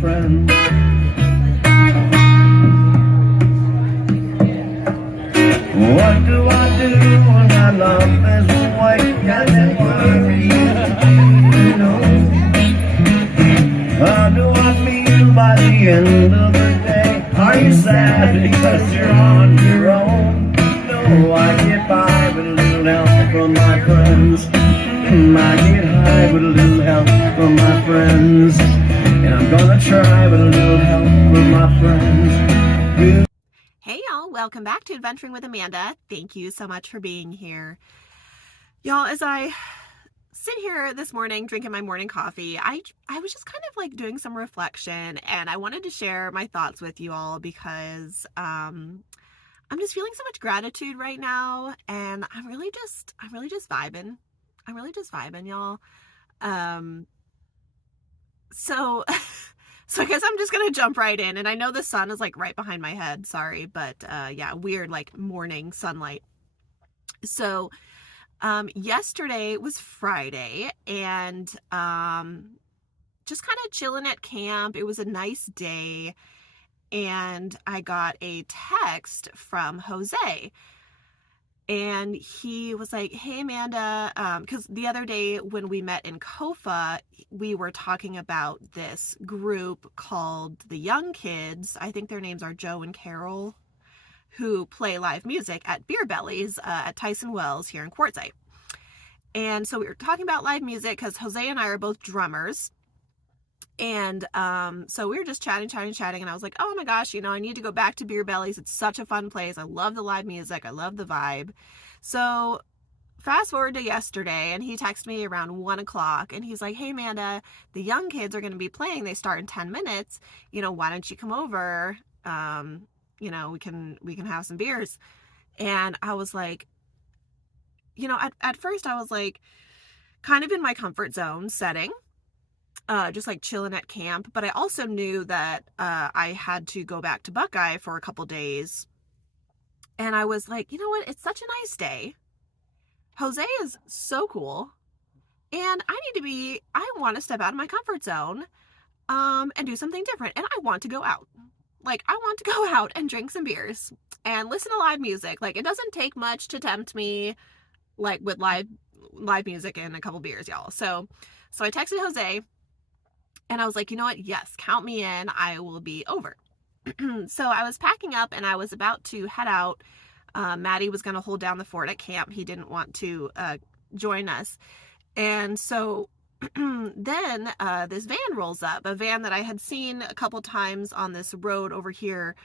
friends. What do I do when my love is away? Can it worry you know? How do I feel by the end of the day? Are you sad because you're on your own? No, I get by with a little help from my friends. I get high with a little help from my friends. And I'm gonna try with a little help from my friends. Hey y'all, welcome back to Adventuring with Amanda. Thank you so much for being here. Y'all, as I sit here this morning drinking my morning coffee, I was just kind of like doing some reflection, and I wanted to share my thoughts with you all because I'm just feeling so much gratitude right now, and I'm really just vibing. I'm really just vibing, y'all. So I guess I'm just gonna jump right in, and I know the sun is like right behind my head, sorry, but yeah, weird like morning sunlight. So yesterday was Friday, and just kind of chilling at camp. It was a nice day, and I got a text from Jose. And he was like, hey, Amanda, because the other day when we met in Kofa, we were talking about this group called the Young Kids. I think their names are Joe and Carol, who play live music at Beer Bellies at Tyson Wells here in Quartzsite. And so we were talking about live music because Jose and I are both drummers. And so we were just chatting, and I was like, oh my gosh, I need to go back to Beer Bellies. It's such a fun place. I love the live music. I love the vibe. So fast forward to yesterday, and he texted me around 1 o'clock, and he's like, hey, Amanda, the Young Kids are going to be playing. They start in 10 minutes. Why don't you come over? We can have some beers. And I was like, at first I was like kind of in my comfort zone setting. Just like chilling at camp. But I also knew that I had to go back to Buckeye for a couple days. And I was like, you know what? It's such a nice day. Jose is so cool. And I want to step out of my comfort zone and do something different. And I want to go out. Like, I want to go out and drink some beers and listen to live music. Like, it doesn't take much to tempt me, like, with live music and a couple beers, y'all. So I texted Jose. And I was like, you know what? Yes, count me in. I will be over. So I was packing up and I was about to head out. Maddie was going to hold down the fort at camp. He didn't want to join us. And so then this van rolls up, a van that I had seen a couple times on this road over here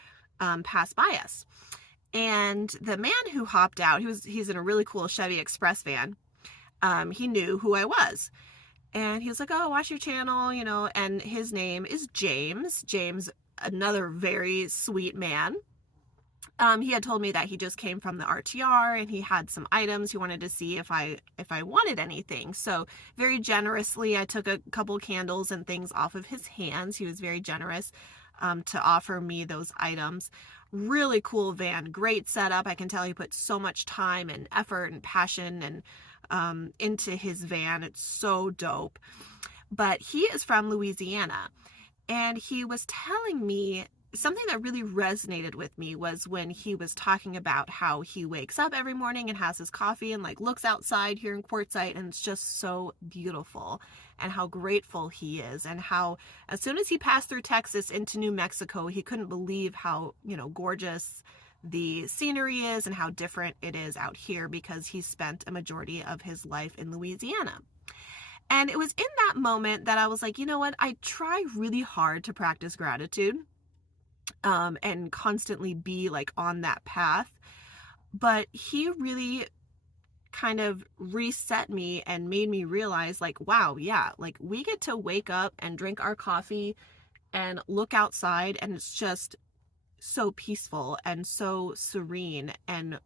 pass by us. And the man who hopped out, he's in a really cool Chevy Express van. He knew who I was. And he was like, oh, watch your channel, and his name is James. James, another very sweet man. He had told me that he just came from the RTR and he had some items. He wanted to see if I wanted anything. So very generously, I took a couple candles and things off of his hands. He was very generous to offer me those items. Really cool van, great setup. I can tell he put so much time and effort and passion and into his van. It's so dope. But he is from Louisiana, and he was telling me something that really resonated with me was when he was talking about how he wakes up every morning and has his coffee and like looks outside here in Quartzsite, and it's just so beautiful, and how grateful he is, and how as soon as he passed through Texas into New Mexico, he couldn't believe how gorgeous the scenery is and how different it is out here because he spent a majority of his life in Louisiana. And it was in that moment that I was like, you know what? I try really hard to practice gratitude and constantly be like on that path. But he really kind of reset me and made me realize like, wow, yeah, like we get to wake up and drink our coffee and look outside, and it's just so peaceful and so serene, and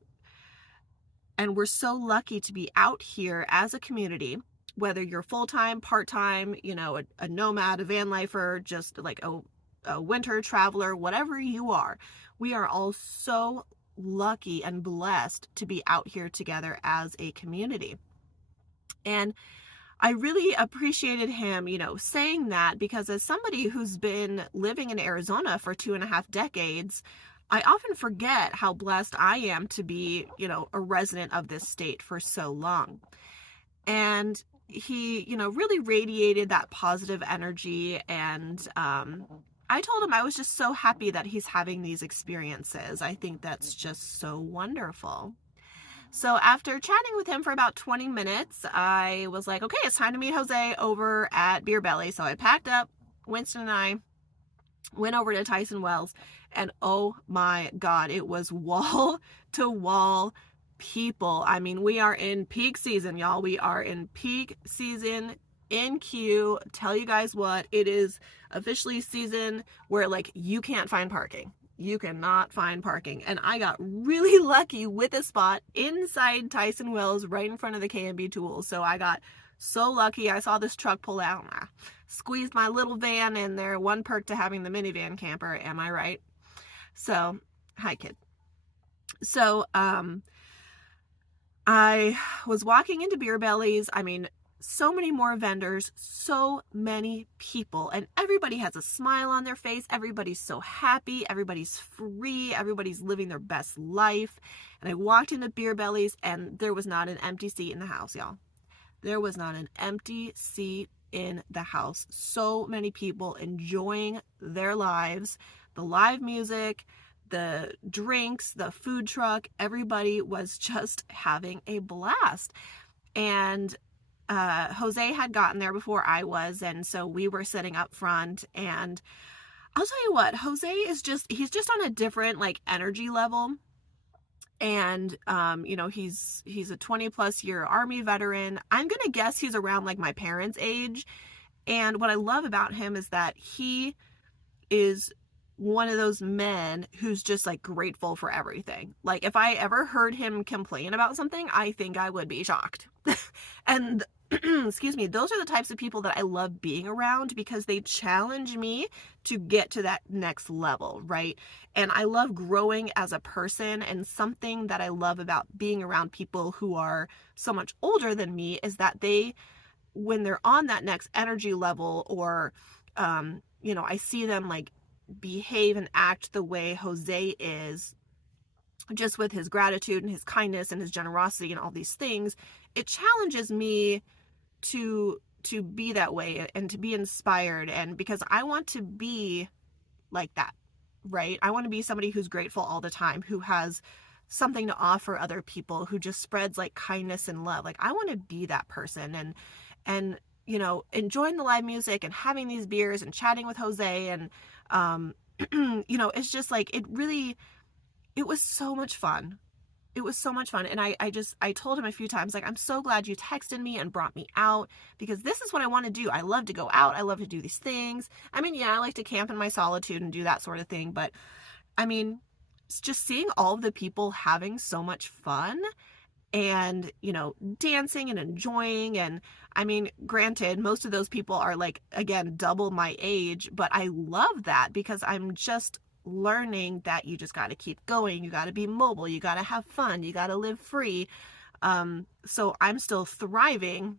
we're so lucky to be out here as a community, whether you're full-time, part-time, a nomad, a van lifer, just like a winter traveler, whatever you are. We are all so lucky and blessed to be out here together as a community. And I really appreciated him, saying that, because as somebody who's been living in Arizona for 2.5 decades, I often forget how blessed I am to be, a resident of this state for so long. And he, really radiated that positive energy. And I told him I was just so happy that he's having these experiences. I think that's just so wonderful. So after chatting with him for about 20 minutes, I was like, okay, it's time to meet Jose over at Beer Belly. So I packed up. Winston and I went over to Tyson Wells, and oh my God, it was wall to wall people. I mean, we are in peak season, y'all. We are in peak season in Q. Tell you guys what, it is officially season where like you can't find parking. You cannot find parking. And I got really lucky with a spot inside Tyson Wells right in front of the K&B Tools. So I got so lucky. I saw this truck pull out. Squeezed my little van in there. One perk to having the minivan camper. Am I right? So, hi kid. So, I was walking into Beer Bellies. I mean, so many more vendors, so many people, and everybody has a smile on their face. Everybody's so happy. Everybody's free. Everybody's living their best life. And I walked into Beer Bellies, and there was not an empty seat in the house, y'all. There was not an empty seat in the house. So many people enjoying their lives, the live music, the drinks, the food truck. Everybody was just having a blast. And Jose had gotten there before I was, and so we were sitting up front. And I'll tell you what, Jose is he's just on a different like energy level. And he's a 20+ year Army veteran. I'm gonna guess he's around like my parents' age. And what I love about him is that he is one of those men who's just like grateful for everything. Like if I ever heard him complain about something, I think I would be shocked. And excuse me, those are the types of people that I love being around, because they challenge me to get to that next level, right? And I love growing as a person. And something that I love about being around people who are so much older than me is that when they're on that next energy level, or I see them like behave and act the way Jose is, just with his gratitude and his kindness and his generosity and all these things, it challenges me to be that way and to be inspired. And because I want to be like that, right? I want to be somebody who's grateful all the time, who has something to offer other people, who just spreads like kindness and love. Like I want to be that person, and enjoying the live music and having these beers and chatting with Jose. And it's just like, it was so much fun. It was so much fun. And I told him a few times, like, I'm so glad you texted me and brought me out, because this is what I want to do. I love to go out. I love to do these things. I mean, yeah, I like to camp in my solitude and do that sort of thing. But I mean, it's just seeing all of the people having so much fun and, dancing and enjoying. And I mean, granted, most of those people are like, again, double my age, but I love that, because I'm just learning that you just got to keep going. You got to be mobile. You got to have fun. You got to live free. So I'm still thriving,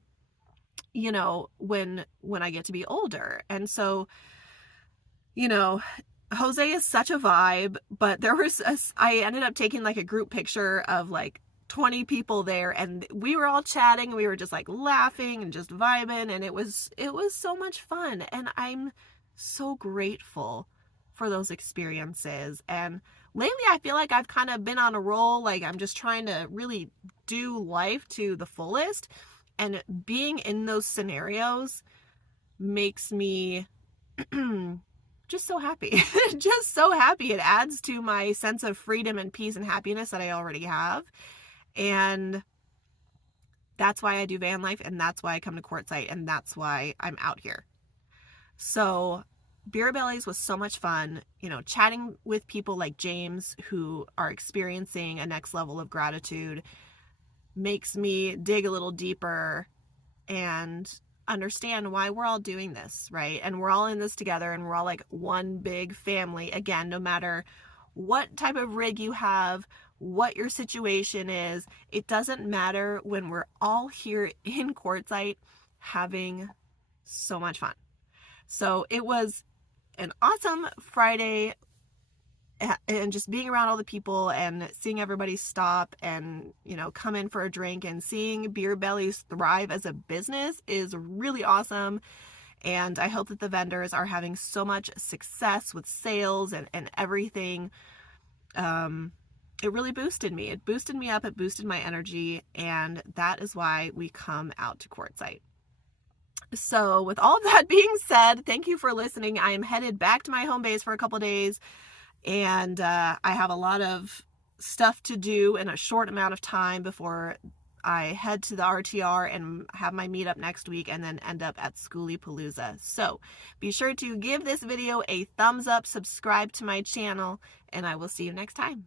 when I get to be older. And so, Jose is such a vibe, but I ended up taking like a group picture of like 20 people there, and we were all chatting. We were just like laughing and just vibing, and it was so much fun. And I'm so grateful for those experiences. And lately I feel like I've kind of been on a roll. Like I'm just trying to really do life to the fullest, and being in those scenarios makes me just so happy. Just so happy. It adds to my sense of freedom and peace and happiness that I already have. And that's why I do van life, and that's why I come to Quartzsite, and that's why I'm out here. So Beer Bellies was so much fun, chatting with people like James who are experiencing a next level of gratitude makes me dig a little deeper and understand why we're all doing this, right? And we're all in this together, and we're all like one big family. Again, no matter what type of rig you have, what your situation is, it doesn't matter. When we're all here in Quartzsite, having so much fun. So it was an awesome Friday, and just being around all the people and seeing everybody stop and, you know, come in for a drink, and seeing Beer Bellies thrive as a business is really awesome. And I hope that the vendors are having so much success with sales and everything. It really boosted me. It boosted me up. It boosted my energy. And that is why we come out to Quartzsite. So with all of that being said, thank you for listening. I am headed back to my home base for a couple days, and I have a lot of stuff to do in a short amount of time before I head to the RTR and have my meetup next week, and then end up at Schoolypalooza. So be sure to give this video a thumbs up, subscribe to my channel, and I will see you next time.